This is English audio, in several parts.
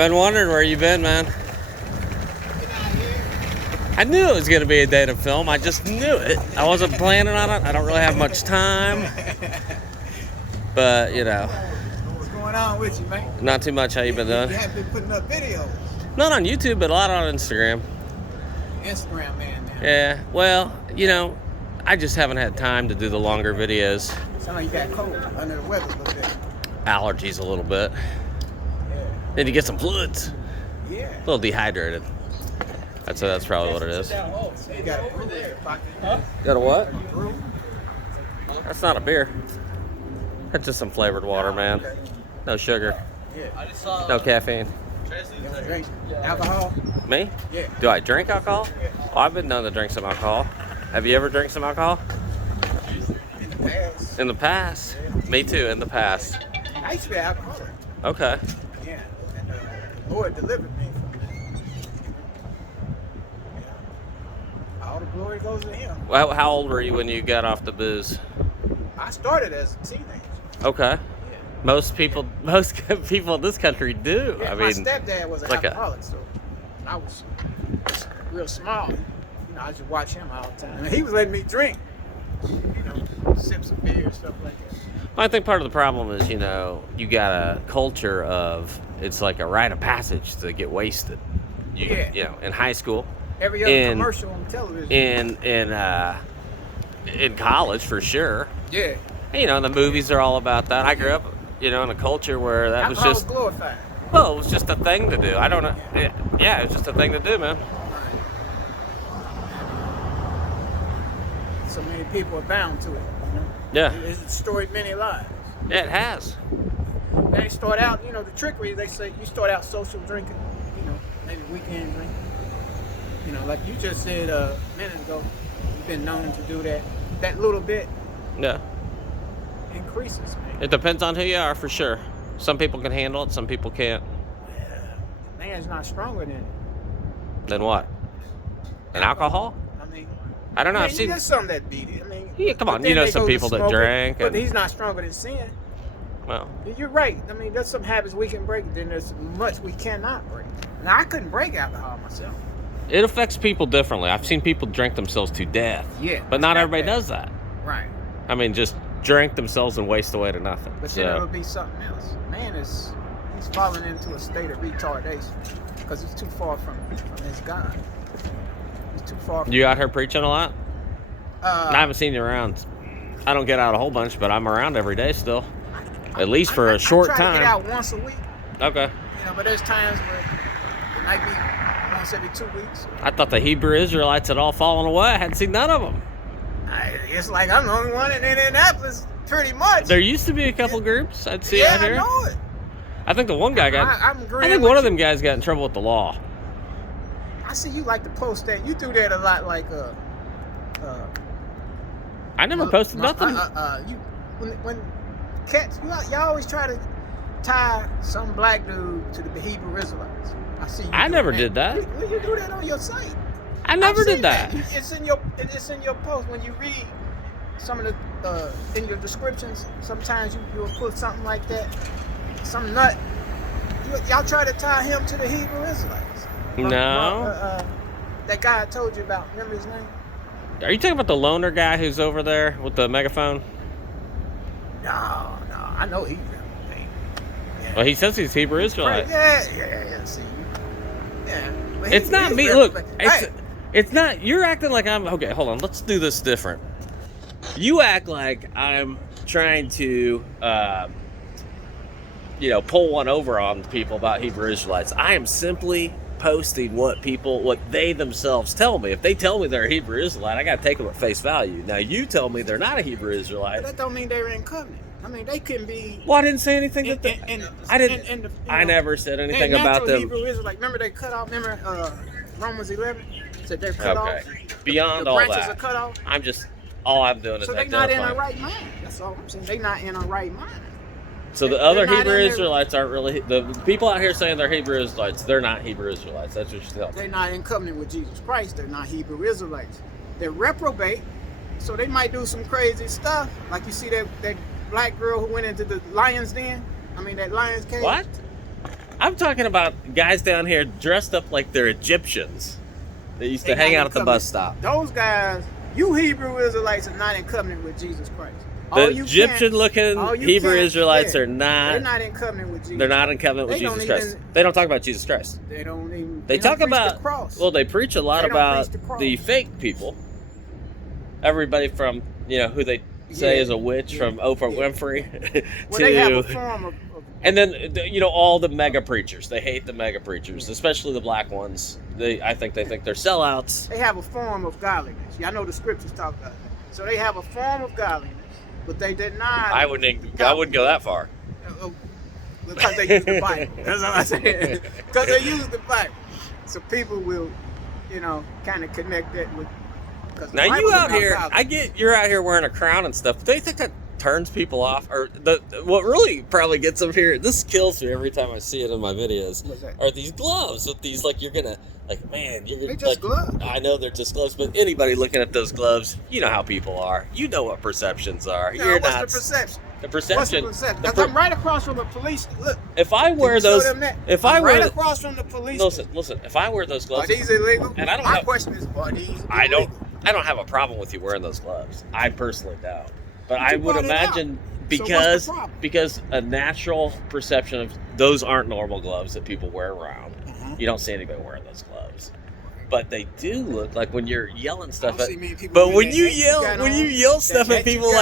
been wondering where you been, man. I knew it was going to be a day to film. I just knew it. I wasn't planning on it. I don't really have much time. But, you know. What's going on with you, man? Not too much. How you been doing? You haven't been putting up videos. Not on YouTube, but a lot on Instagram. Instagram, man. Now. Yeah. Well, you know, I just haven't had time to do the longer videos. Sound like you got cold, under the weather a little bit. Allergies a little bit. Yeah. Need to get some fluids. Yeah. A little dehydrated. I'd say that's probably what it is. You got a brew there. Huh? Got a what? Brew? That's not a beer. That's just some flavored water, man. No sugar. Yeah. No caffeine. You don't drink alcohol? Me? Yeah. Do I drink alcohol? Oh, I've been known to drink some alcohol. Have you ever drank some alcohol? In the past. In the past? Yeah. Me too, in the past. I used to be an alcoholic. Okay. Yeah. And the Lord delivered me from that. Yeah. All the glory goes to Him. Well, how old were you when you got off the booze? I started as a teenager. Okay. Yeah. Most people in this country do. Yeah, I my mean, stepdad was an like alcoholic, so I was real small. You know, I just watch him all the time. And he was letting me drink. You know, sip some beer and stuff like that. I think part of the problem is, you know, you got a culture of it's like a rite of passage to get wasted. Yeah. You know, in high school, Every other commercial on television. in college for sure. Yeah. You know, the movies are all about that. I grew up, you know, in a culture where that was Alcohol just glorified. well, it was just a thing to do. I don't know. Yeah, it was just a thing to do, man. So many people are bound to it. You know? Yeah. It's destroyed many lives. Yeah, it has. They start out, you know, the trickery, they say you start out social drinking, you know, maybe weekend drinking. You know, like you just said a minute ago, you've been known to do that. That little bit Yeah. increases, man. It depends on who you are, for sure. Some people can handle it, some people can't. Man's not stronger than it. Then what? An alcohol? I mean, I don't know. I've man, seen. there's some that beat it. I mean, Yeah, come but on. then You know they some go to people that smoking, drink. but And, he's not stronger than sin. well, You're right. I mean, there's some habits we can break, then there's much we cannot break. Now, I couldn't break alcohol myself. it affects people differently. I've seen people drink themselves to death. Yeah. But not it's everybody bad. does that. Right. I mean, just drink themselves and waste away to nothing. But then it'll So, be something else. Man he's falling into a state of retardation because he's too far from his God. He's too far from you out here preaching a lot? I haven't seen you around. I don't get out a whole bunch, but I'm around every day still. At least for a short I try time. to get out once a week, Okay. you know, but there's times where it might be once every 2 weeks. I thought the Hebrew Israelites had all fallen away. I hadn't seen none of them. It's like I'm the only one in Indianapolis, pretty much. There used to be a couple groups I'd see yeah, out here. I know it. I think the one guy got. I'm I agreeing think with one of you. them guys got in trouble with the law. I see you like to post that. You do that a lot, like I never posted nothing. You when cats, y'all always try to tie some black dude to the Hebrew Israelites. I see you. I do never that. did that. You do that on your site. I never I've did seen that. It's in your post when you read some of the in your descriptions. Sometimes you'll put something like that. Some nut. Y'all try to tie him to the Hebrew Israelites. No. That guy I told you about. Remember his name? Are you talking about the loner guy who's over there with the megaphone? No. I know he's that. Yeah. Well, he says he's Hebrew Israelite. Yeah. See, yeah. But It's not he's me. very- Look, hey, it's not. You're acting like I'm. Okay, hold on. Let's do this different. You act like I'm trying to, pull one over on people about Hebrew Israelites. I am simply posting what they themselves tell me. If they tell me they're a Hebrew Israelite, I got to take them at face value. Now, you tell me they're not a Hebrew Israelite. that don't mean they're in covenant. I mean, they can be. Well, I didn't say anything that I didn't. I never said anything about them. Hebrew Israelite. Remember they cut off. Remember Romans 11 said they're cut off. Beyond the all branches that, are cut off. all I'm doing is So they're not in identifying. a right mind. That's all I'm saying. They're not in a right mind. So the They're other not Hebrew in there. Israelites aren't really the people out here saying they're Hebrew Israelites. They're not Hebrew Israelites. That's what you're telling me. They're not in covenant with Jesus Christ. They're not Hebrew Israelites. They're reprobate. So they might do some crazy stuff. Like you see that black girl who went into the lion's den. I mean that lion's cage. What? I'm talking about guys down here dressed up like they're Egyptians. They used to hang out at the bus stop. Those guys, you Hebrew Israelites are not in covenant with Jesus Christ. The Egyptian-looking Hebrew Israelites are not. They're not in covenant with Jesus. They're not in covenant with Jesus Christ. They don't talk about Jesus Christ. They don't even. They talk about the cross. Well, they preach a lot about the fake people. Everybody from who they say is a witch from Oprah Winfrey well, they have a form of and then all the mega preachers. They hate the mega preachers, especially the black ones. I think they're sellouts. They have a form of godliness. Y'all know the scriptures talk about that. So they have a form of godliness, but they did not. I wouldn't go that far. Because they use the Bible. That's what I'm saying. Because they use the Bible, so people will, kind of connect that with. Now you out here, I get you're out here wearing a crown and stuff. Do you think that turns people off? Or what really probably gets them here? This kills me every time I see it in my videos. What's that? Are these gloves with these you're gonna man? They're just gloves. I know they're just gloves, but anybody looking at those gloves, you know how people are. You know what perceptions are. No, what's the perception? The perception. What's the perception? Because I'm right across from the police. Look. If I wear those, I'm right across from the police. Listen. If I wear those gloves, are these illegal? And my question is, are these illegal? I don't have a problem with you wearing those gloves. I personally don't. But I would imagine because a natural perception of those aren't normal gloves that people wear around. You don't see anybody wearing those gloves. But they do look like when you're yelling stuff at but when you yell stuff at people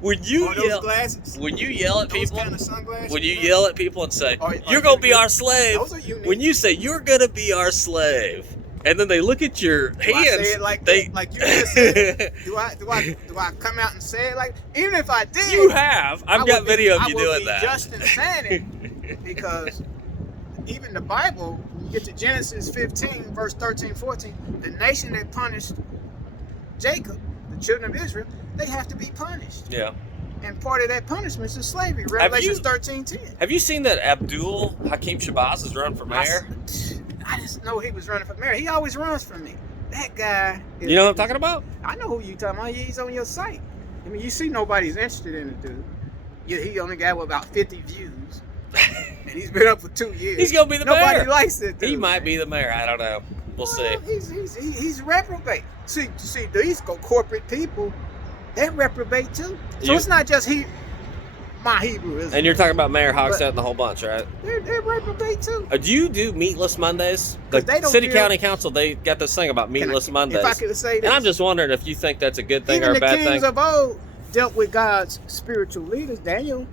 when you yell at people and say you're going to be our slave, when you say you're going to be our slave, and then they look at your hands. I say it like you just said? Do I come out and say it like? Even if I did, you have. I've got video of you doing that. Just in saying it, because even the Bible, when you get to Genesis 15, verse 13, 14, the nation that punished Jacob, the children of Israel, they have to be punished. Yeah. And part of that punishment is slavery. Revelations 13:10. Have you seen that Abdul Hakim Shabazz is running for mayor? I just know he was running for mayor. He always runs for me. That guy. You know what I'm talking about? I know who you talking about. He's on your site. I mean, you see nobody's interested in the dude. He only got about 50 views. And he's been up for 2 years. He's going to be the mayor. Nobody likes it, dude. He might be the mayor. I don't know. We'll see. He's reprobate. See, these corporate people, they're reprobate too. So it's not just my Hebrew is. And you're talking about Mayor Hogsett and the whole bunch, right? They're reprobate too. Do you do meatless Mondays? The County Council, they got this thing about meatless Mondays. If I could say this, and I'm just wondering if you think that's a good thing or a bad thing. Even the kings of old dealt with God's spiritual leaders. Daniel,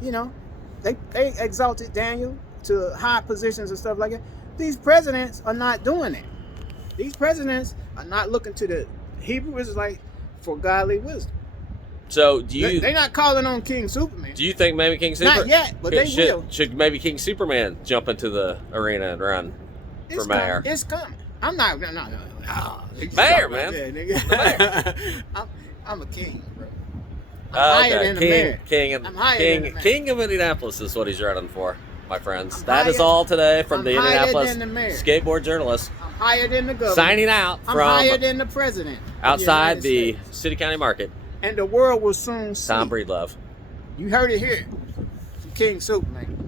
they exalted Daniel to high positions and stuff like that. These presidents are not doing that. These presidents are not looking to the Hebrew Israelite for godly wisdom. So they're not calling on King Superman. Do you think maybe King Superman? Not yet, but they will. Should maybe King Superman jump into the arena and run for mayor? It's coming. I'm not. No. Mayor, man. Mayor. I'm a king, bro. I'm higher than the mayor. King of Indianapolis is what he's running for, my friends. That is all today from the Indianapolis skateboard journalist. I'm higher than the governor. Signing out from higher than the president. Outside the City County Market. And the world will soon see. Tom Breedlove. You heard it here from King Superman.